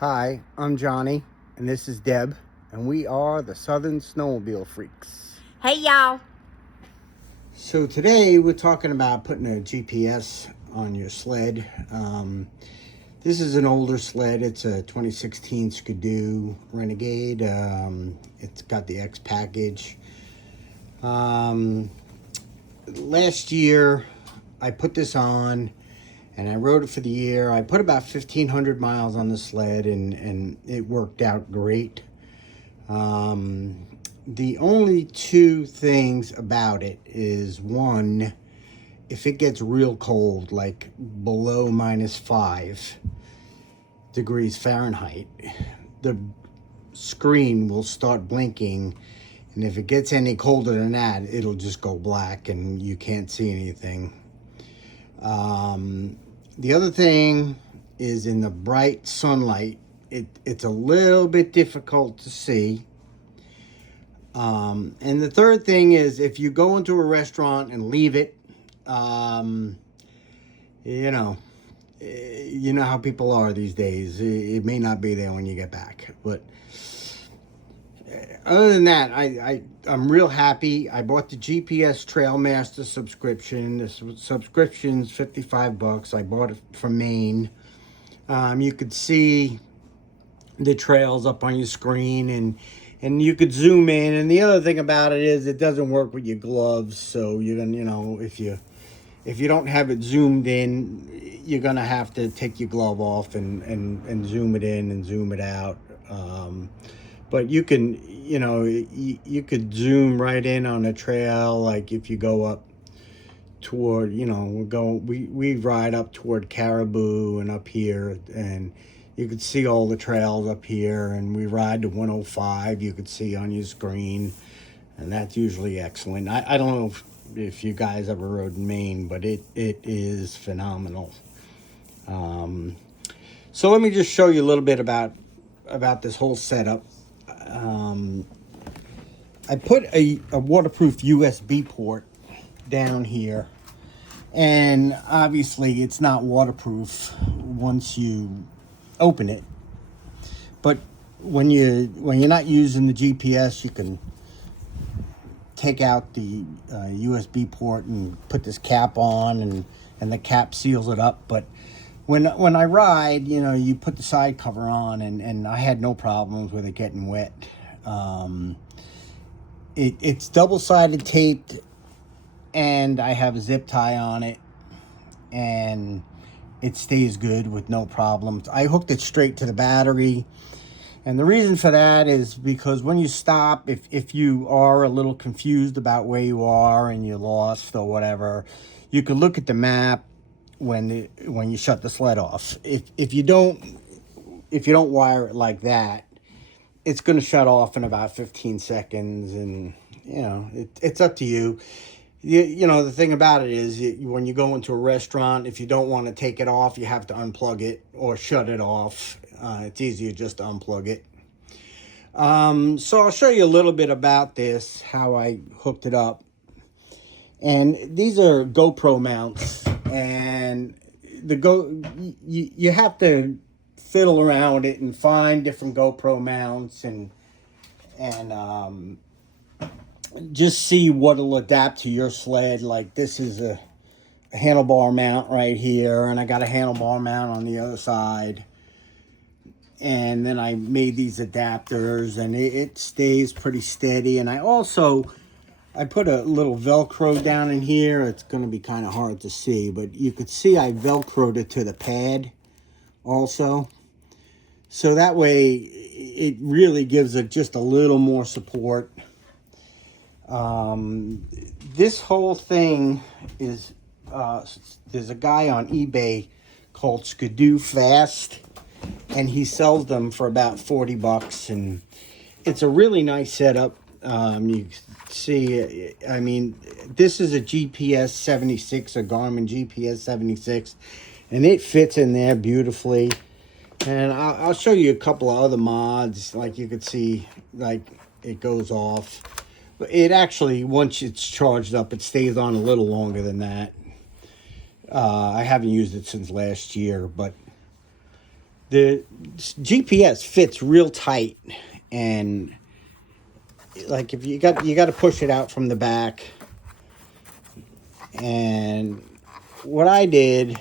Hi, I'm Johnny, and this is Deb, and we are the Southern Snowmobile Freaks. Hey, y'all. So today we're talking about putting a GPS on your sled. This is an older sled. It's a 2016 Skidoo Renegade. It's got the X package. Last year I put this on and I rode it for the year. I put about 1,500 miles on the sled, and it worked out great. The only two things about it is, one, if it gets real cold, like below -5 degrees Fahrenheit, the screen will start blinking, and if it gets any colder than that, it'll just go black and you can't see anything. The other thing is, in the bright sunlight, it's a little bit difficult to see. And the third thing is, if you go into a restaurant and leave it, you know how people are these days. It may not be there when you get back. But other than that, I'm real happy. I bought the GPS Trailmaster subscription. The subscription's $55. I bought it from Maine. You could see the trails up on your screen, and you could zoom in. And the other thing about it is, it doesn't work with your gloves, so you're gonna, if you don't have it zoomed in, you're gonna have to take your glove off and zoom it in and zoom it out. But you can, you could zoom right in on a trail. Like if you go up toward, we ride up toward Caribou and up here, and you could see all the trails up here, and we ride to 105, you could see on your screen, and that's usually excellent. I don't know if you guys ever rode in Maine, but it is phenomenal. So let me just show you a little bit about this whole setup. I put a waterproof USB port down here, and obviously it's not waterproof once you open it, but when you're not using the GPS, you can take out the USB port and put this cap on, and the cap seals it up. But when I ride, you put the side cover on, and I had no problems with it getting wet. It's double-sided taped, and I have a zip tie on it, and it stays good with no problems. I hooked it straight to the battery, and the reason for that is because when you stop, if you are a little confused about where you are and you're lost or whatever, you can look at the map when you shut the sled off. If you don't wire it like that, it's going to shut off in about 15 seconds, and it's up to you. The thing about it is, when you go into a restaurant, if you don't want to take it off, you have to unplug it or shut it off. It's easier just to unplug it. So I'll show you a little bit about this, how I hooked it up. And these are GoPro mounts, and you have to fiddle around with it and find different GoPro mounts and just see what'll adapt to your sled. Like this is a handlebar mount right here, and I got a handlebar mount on the other side. And then I made these adapters, and it stays pretty steady. And I put a little Velcro down in here. It's going to be kind of hard to see, but you could see I Velcroed it to the pad also. So that way it really gives it just a little more support. This whole thing is, there's a guy on eBay called Skidoo Fast, and he sells them for about $40, and it's a really nice setup. You see, I mean, this is a GPS 76, a Garmin GPS 76, and it fits in there beautifully. And I'll show you a couple of other mods. Like you could see, like it goes off. But it actually, once it's charged up, it stays on a little longer than that. I haven't used it since last year, but The GPS fits real tight, and like if you got to push it out from the back. And what I did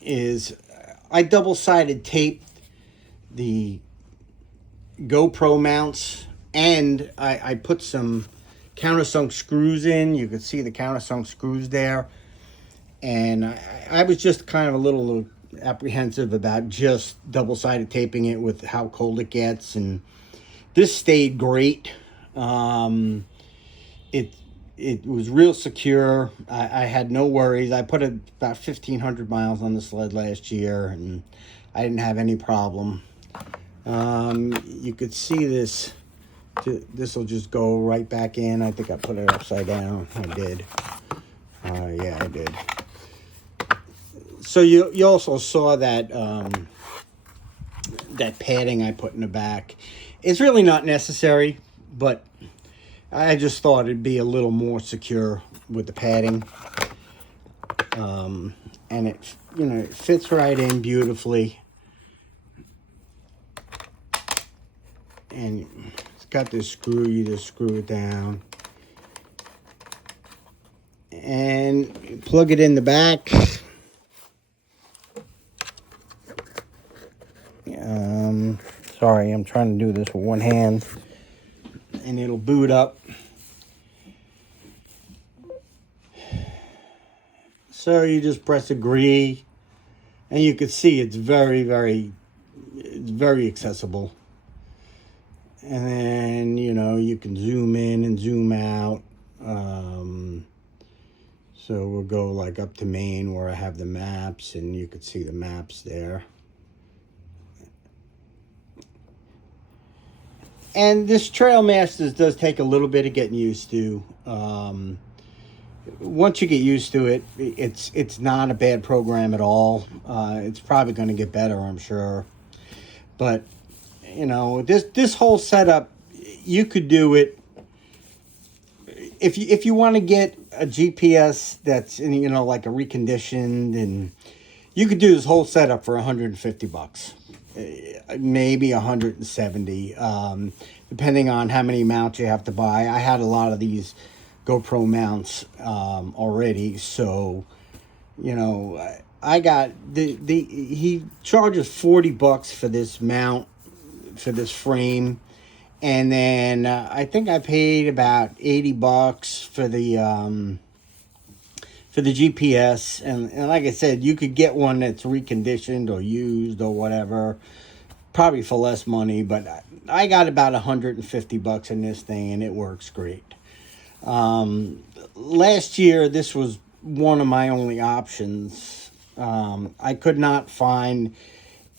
is I double-sided taped the GoPro mounts, and I put some countersunk screws in. You could see the countersunk screws there. And I was just kind of a little apprehensive about just double-sided taping it with how cold it gets. And this stayed great. It was real secure. I had no worries. I put about 1,500 miles on the sled last year, and I didn't have any problem. You could see this. This will just go right back in. I think I put it upside down. I did. Yeah, I did. So you also saw that that padding I put in the back. It's really not necessary, but I just thought it'd be a little more secure with the padding. And it fits right in beautifully. And it's got this screw, you just screw it down. And plug it in the back. Sorry, I'm trying to do this with one hand. And it'll boot up. So you just press agree. And you can see it's very accessible. And then, you can zoom in and zoom out. So we'll go like up to Maine where I have the maps, and you could see the maps there. And this Trail Masters does take a little bit of getting used to. Once you get used to it, it's not a bad program at all. It's probably going to get better, I'm sure. But this whole setup, you could do it if you want to get a GPS that's like a reconditioned, and you could do this whole setup for $150, maybe 170, depending on how many mounts you have to buy. I had a lot of these GoPro mounts already, so I got he charges $40 for this mount, for this frame, and then I think I paid about $80 for the GPS, and like I said, you could get one that's reconditioned or used or whatever, probably for less money, but I got about $150 in this thing, and it works great. Last year, this was one of my only options. I could not find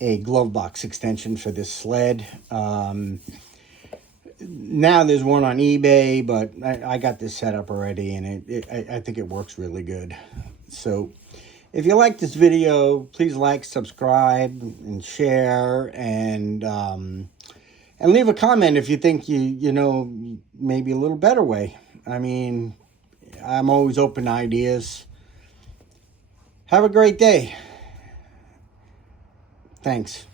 a glove box extension for this sled. Now there's one on eBay, but I got this set up already, and I think it works really good. So if you like this video, please like, subscribe, and share, and leave a comment if you think you know maybe a little better way. I mean, I'm always open to ideas. Have a great day. Thanks.